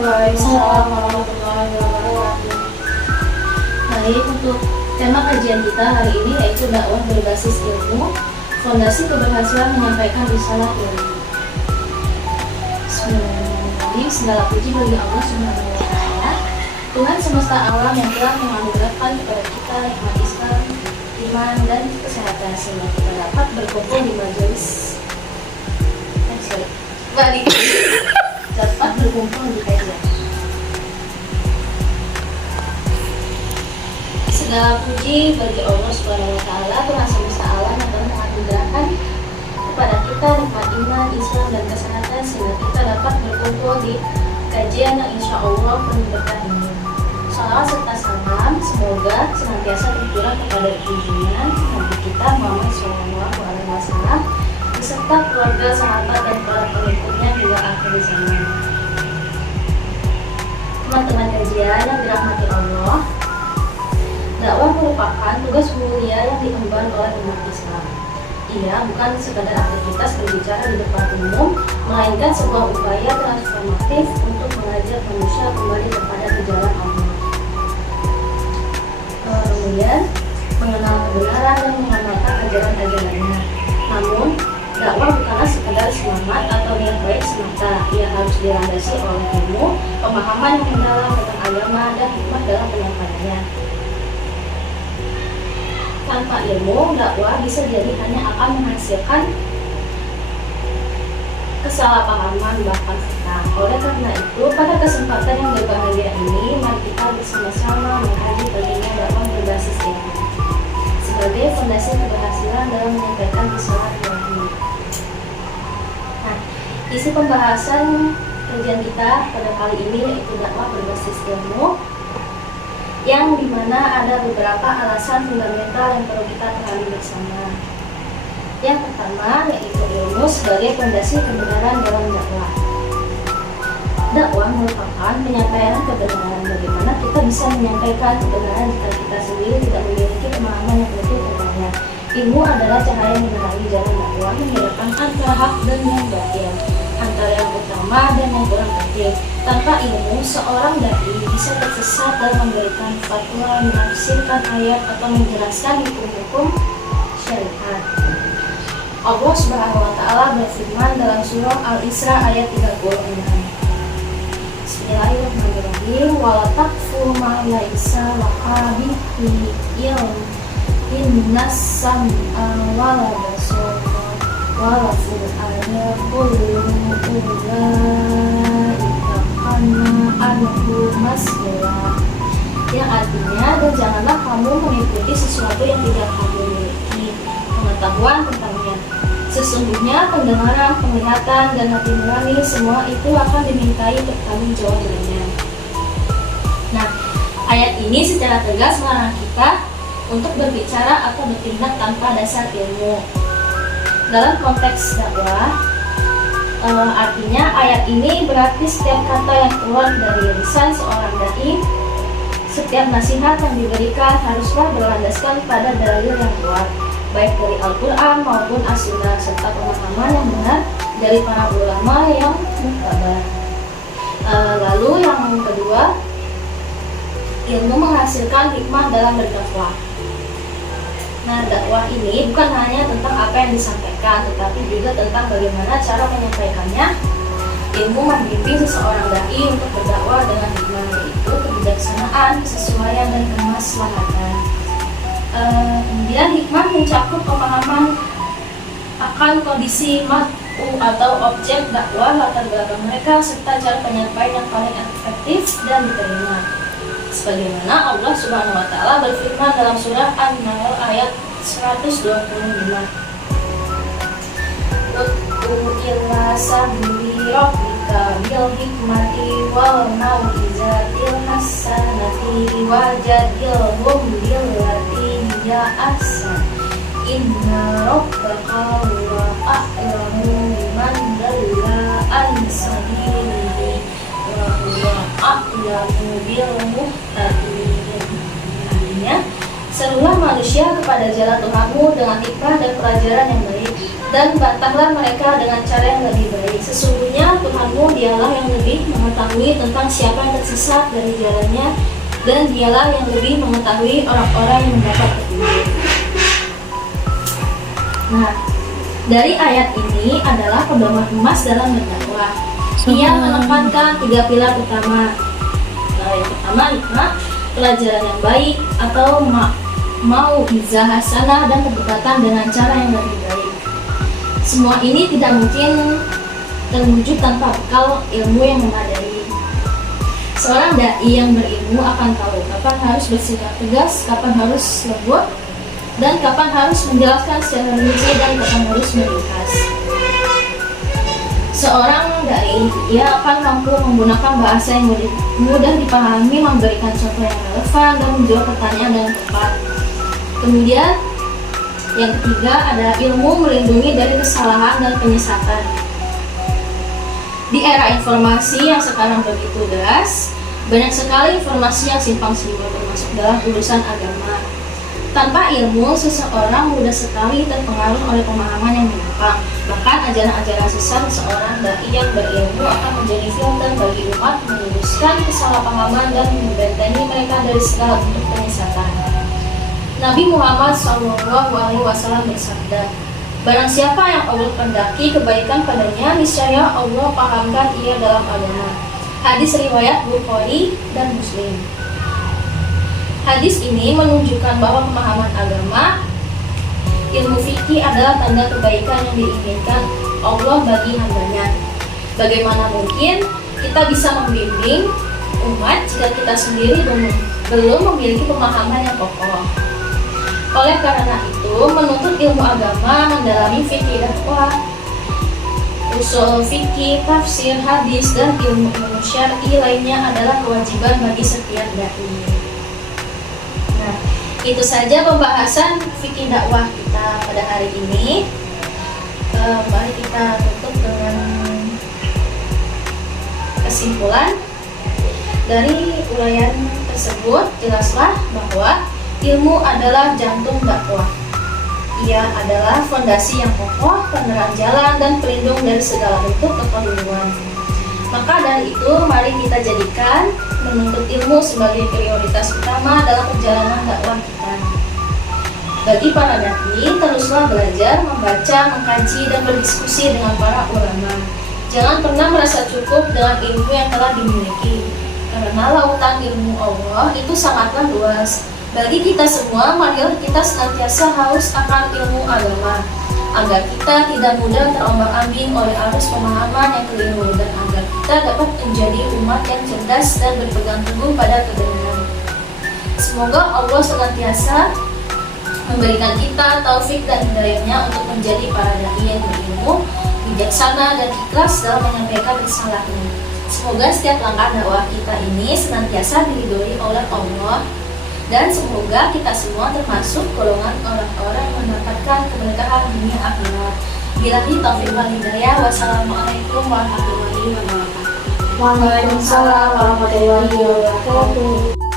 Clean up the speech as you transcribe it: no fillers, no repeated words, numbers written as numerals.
Waalaikumsalam warahmatullahi wabarakatuh. Baik, untuk tema kajian kita hari ini yaitu dakwah berbasis ilmu, fondasi keberhasilan menyampaikan risalah ilmu. Bismillahirrahmanirrahim. Segala puji bagi Allah Subhanahu wa Ta'ala, Tuhan semesta alam yang telah menganugerahkan kepada kita nikmat Islam, iman dan kesehatan sehingga kita dapat berkumpul di majelis dapat berkumpul di kajian. Segala puji bagi Allah Subhanahu wa Ta'ala, Tuhan semesta alam yang telah menganugerahkan kepada kita nikmat iman, Islam dan kesehatan sehingga kita dapat berkumpul di kajian yang insya Allah penuh berkah ini. Salawat serta salam semoga senantiasa tercurah kepada junjungan Nabi kita Muhammad SAW beserta keluarga, sahabat dan para pengikutnya hingga akhir zaman. Teman-teman kajian yang dirahmati Allah, dakwah merupakan tugas mulia yang diemban oleh umat Islam. Ia bukan sekadar aktivitas berbicara di depan umum, melainkan sebuah upaya transformatif untuk mengajak manusia kembali kepada jalan Allah. Kemudian mengenal kebenaran dan mengamalkan ajaran-ajarannya. Namun, dakwah bukanlah sekadar semangat atau niat baik semata. Ia harus dilandasi oleh ilmu, pemahaman yang mendalam tentang agama dan hikmah dalam penyampaiannya. Tanpa ilmu, dakwah bisa jadi hanya akan menghasilkan kesalahpahaman bahkan fitnah. Oleh karena itu, pada kesempatan yang berbahagia ini, mari kita bersama-sama mengkaji bagaimana dakwah berbasis ilmu sebagai fondasi keberhasilan dalam menyampaikan risalah ilmu. Nah, isi pembahasan kajian kita pada kali ini yaitu dakwah berbasis ilmu, yang dimana ada beberapa alasan fundamental yang perlu kita pahami bersama. Yang pertama yaitu ilmu sebagai fondasi kebenaran dalam dakwah. Dakwah merupakan penyampaian kebenaran. Bagaimana kita bisa menyampaikan kebenaran jika kita sendiri tidak memiliki pemahaman yang utuh tentangnya. Ilmu adalah cahaya menerangi jalan dakwah, membedakan antara hak dan yang batil, antara yang utama dan yang kurang penting. Tanpa ilmu, seorang dai bisa tersesat dalam memberikan fatwa, menafsirkan ayat atau menjelaskan hukum-hukum syariat. Allah Subhanahu wa Ta'ala berfirman dalam surah Al-Isra ayat 36. Bismillahirrahmanirrahim. Wa la taqfu ma laisa laka bihi ilm innas sam'a wal basara wal fu'ada kullu ulaika kana anhu mas'ula. Yang artinya, dan janganlah kamu mengikuti sesuatu yang tidak kamu miliki pengetahuan tentangnya. Sesungguhnya pendengaran, penglihatan, dan hati nurani semua itu akan dimintai bertanggung jawab dengannya. Nah, ayat ini secara tegas melarang kita untuk berbicara atau bertindak tanpa dasar ilmu. Dalam konteks dakwah, artinya ayat ini berarti setiap kata yang keluar dari lisan seorang dai, setiap nasihat yang diberikan haruslah berlandaskan pada dalil yang kuat, baik dari Al-Quran maupun As-Sunnah, serta pemahaman yang benar dari para ulama yang muktabar. Lalu yang kedua, ilmu menghasilkan hikmah dalam berdakwah. Nah, dakwah ini bukan hanya tentang apa yang disampaikan, tetapi juga tentang bagaimana cara menyampaikannya. Ilmu membimbing seseorang dai untuk berdakwah dengan hikmah, yaitu kebijaksanaan, kesesuaian, dan kemaslahatan. Kemudian hikmah mencakup pemahaman akan kondisi mat'u atau objek dakwah, latar belakang mereka, serta cara penyampaian yang paling efektif dan diterima. Sebagaimana Allah Subhanahu wa Ta'ala berfirman dalam surah An-Nahl ayat 125. Ud'u ila sabili rabbika bil hikmati wal mau'izatil hasanati wajadilhum billati hiya ahsan. Inna rabbaka huwa a'lamu biman dalla an sabilihi wa huwa a'lamu bil muhtadin. Artinya, Serulah manusia kepada jalan Tuhanmu dengan hikmah dan pelajaran yang baik, dan bantahlah mereka dengan cara yang lebih baik. Sesungguhnya Tuhanmu dialah yang lebih mengetahui tentang siapa yang tersesat dari jalannya, dan dialah yang lebih mengetahui orang-orang yang mendapat petunjuk. Nah, dari ayat ini adalah pedoman emas dalam berdakwah. Ia menekankan 3 pilar utama. Nah, yang pertama hikmah, pelajaran yang baik, atau mau izah hasanah, dan perdebatan dengan cara yang lebih baik. Semua ini tidak mungkin terwujud tanpa bekal ilmu yang memadai. Seorang dai yang berilmu akan tahu kapan harus bersikap tegas, kapan harus lembut, dan kapan harus menjelaskan secara rinci, dan kapan harus meringkas. Seorang dai, ia akan mampu menggunakan bahasa yang mudah dipahami, memberikan contoh yang relevan, dan menjawab pertanyaan dengan tepat. Kemudian, yang ketiga adalah ilmu melindungi dari kesalahan dan penyesatan. Di era informasi yang sekarang begitu deras, banyak sekali informasi yang simpang siur termasuk dalam urusan agama. Tanpa ilmu, seseorang mudah sekali terpengaruh oleh pemahaman yang menyimpang. Bahkan ajaran-ajaran sesat seorang dai yang berilmu akan menjadi filter bagi umat, meluruskan kesalahpahaman dan membentengi mereka dari segala bentuk penyesatan. Nabi Muhammad SAW bersabda, "Barang siapa yang Allah kehendaki kebaikan padanya, niscaya Allah pahamkan ia dalam agama." Hadis riwayat Bukhari dan Muslim. Hadis ini menunjukkan bahwa pemahaman agama, ilmu fikih adalah tanda kebaikan yang diinginkan Allah bagi hambanya. Bagaimana mungkin kita bisa membimbing umat jika kita sendiri belum memiliki pemahaman yang kokoh? Oleh karena itu, menuntut ilmu agama, mendalami fikih dakwah, usul fikih, tafsir, hadis, dan ilmu syar'i lainnya adalah kewajiban bagi setiap dai. Nah, itu saja pembahasan fikih dakwah kita pada hari ini. Mari kita tutup dengan kesimpulan dari uraian tersebut. Jelaslah bahwa ilmu adalah jantung dakwah. Ia adalah fondasi yang kokoh, penerang jalan, dan pelindung dari segala bentuk kekeliruan. Maka dari itu, mari kita jadikan menuntut ilmu sebagai prioritas utama dalam perjalanan dakwah kita. Bagi para dai, teruslah belajar, membaca, mengkaji, dan berdiskusi dengan para ulama. Jangan pernah merasa cukup dengan ilmu yang telah dimiliki, karena lautan ilmu Allah itu sangatlah luas. Bagi kita semua, marilah kita senantiasa haus akan ilmu agama, agar kita tidak mudah terombang-ambing oleh arus pemahaman yang keliru, dan agar kita dapat menjadi umat yang cerdas dan berpegang teguh pada kebenaran. Semoga Allah senantiasa memberikan kita taufik dan hidayahnya untuk menjadi para dai yang berilmu, bijaksana, dan ikhlas dalam menyampaikan risalahnya. Semoga setiap langkah dakwah kita ini senantiasa diridhoi oleh Allah, dan semoga kita semua termasuk golongan orang-orang yang mendapatkan keberkahan dunia akhirat. Billahi taufiq wal hidayah. Wassalamualaikum warahmatullahi wabarakatuh. Waalaikumsalam warahmatullahi wabarakatuh.